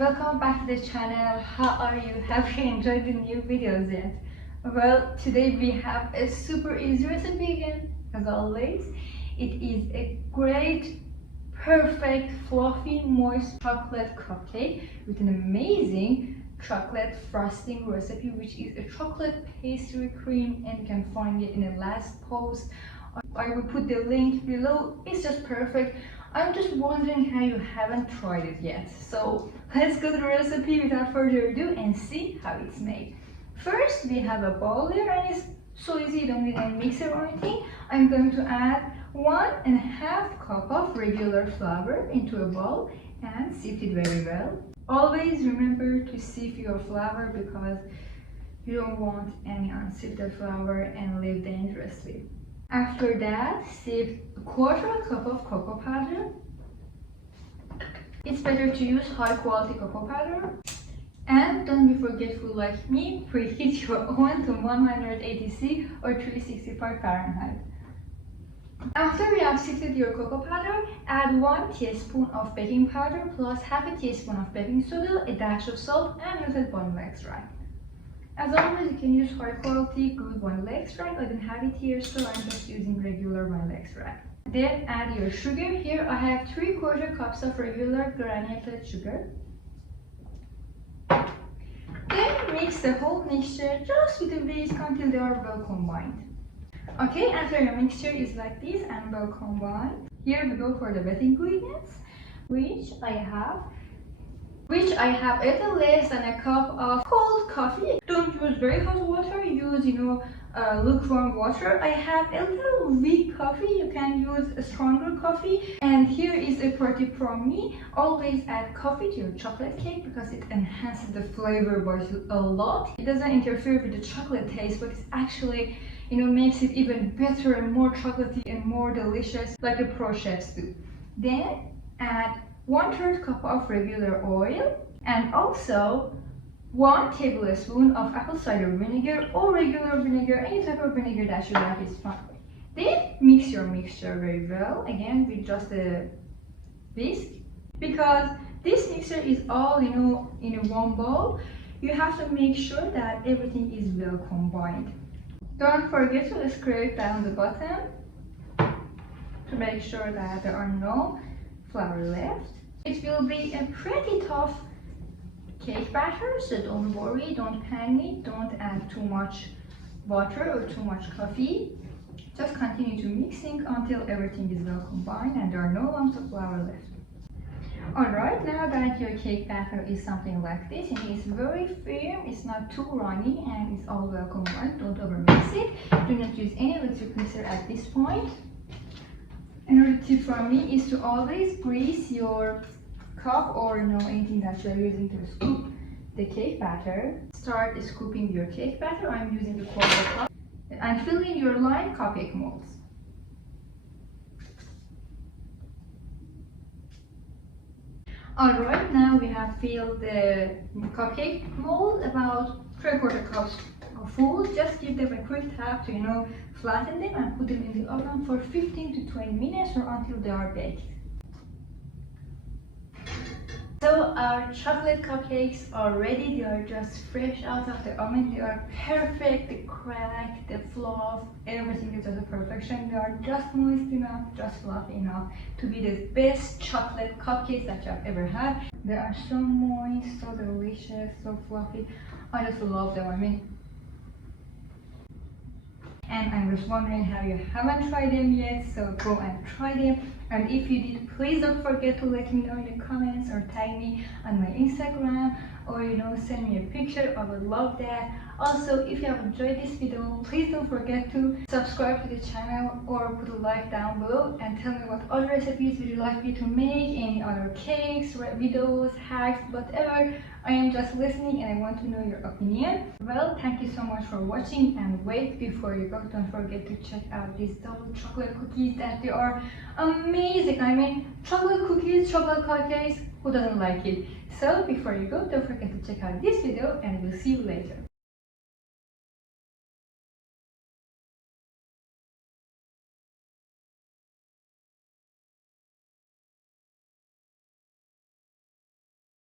welcome back to the channel. How are you? Have you enjoyed the new videos yet? Well, today we have a super easy recipe again, as always. It is a great, perfect, fluffy, moist chocolate cupcake with an amazing chocolate frosting recipe, which is a chocolate pastry cream, and you can find it in the last post. I will put the link below. It's just perfect. I'm just wondering how you haven't tried it yet. So let's go to the recipe without further ado and see how it's made. First, we have a bowl here, and it's so easy, you don't need any mixer or anything. I'm going to add 1.5 cup of regular flour into a bowl and sift it very well. Always remember to sift your flour because you don't want any unsifted flour and live dangerously. After that, sift 1/4 cup of cocoa powder. It's better to use high quality cocoa powder. And don't be forgetful like me, preheat your oven to 180 C or 365 Fahrenheit. After you have sifted your cocoa powder, add 1 teaspoon of baking powder plus half a teaspoon of baking soda, a dash of salt, and melted vanilla extract. As always, you can use high quality good vanilla extract. I don't have it here, so I'm just using regular vanilla extract. Then add your sugar. Here I have 3/4 cups of regular granulated sugar. Then mix the whole mixture just with a whisk until they are well combined. Okay, after your mixture is like this and well combined, here we go for the wet ingredients, which I have a little less than a cup of cold coffee. Don't use very hot water, use lukewarm water. I have a little weak coffee, you can use a stronger coffee. And here is a pro tip from me, always add coffee to your chocolate cake because it enhances the flavor by a lot. It doesn't interfere with the chocolate taste, but it actually makes it even better and more chocolatey and more delicious, like the pro chefs do. Then add 1/3 cup of regular oil and also 1 tablespoon of apple cider vinegar or regular vinegar, any type of vinegar that you like is fine. Then mix your mixture very well, again with just a whisk. Because this mixture is all in a one bowl, you have to make sure that everything is well combined. Don't forget to scrape down the bottom to make sure that there are no flour left. It will be a pretty tough cake batter, so don't worry, don't panic, don't add too much water or too much coffee. Just continue to mixing until everything is well combined and there are no lumps of flour left. Alright, now that your cake batter is something like this and it's very firm, it's not too runny and it's all well combined, don't overmix it. Do not use any electric mixer at this point. Another tip from me is to always grease your cup or anything that you're using to scoop the cake batter. Start scooping your cake batter. I'm using the 1/4 cup and fill in your lined cupcake molds. Alright, now we have filled the cupcake mold about 3/4 cups full. Just give them a quick tap to flatten them and put them in the oven for 15 to 20 minutes or until they are baked. So our chocolate cupcakes are ready. They are just fresh out of the oven. They are perfect. The crack, the fluff, everything is just a perfection. They are just moist enough, just fluffy enough to be the best chocolate cupcakes that you have ever had. They are so moist, so delicious, so fluffy. I just love them. And I'm just wondering how you haven't tried them yet, so go and try them. And if you did, please don't forget to let me know in the comments or tag me on my Instagram or send me a picture. I would love that. Also, if you have enjoyed this video, please don't forget to subscribe to the channel or put a like down below and tell me what other recipes would you like me to make, any other cakes, videos, hacks, whatever. I am just listening and I want to know your opinion. Well, thank you so much for watching, and wait, before you go, don't forget to check out these double chocolate cookies that they are amazing. Chocolate cookies, chocolate cupcakes, who doesn't like it? So before you go, don't forget to check out this video and we'll see you later.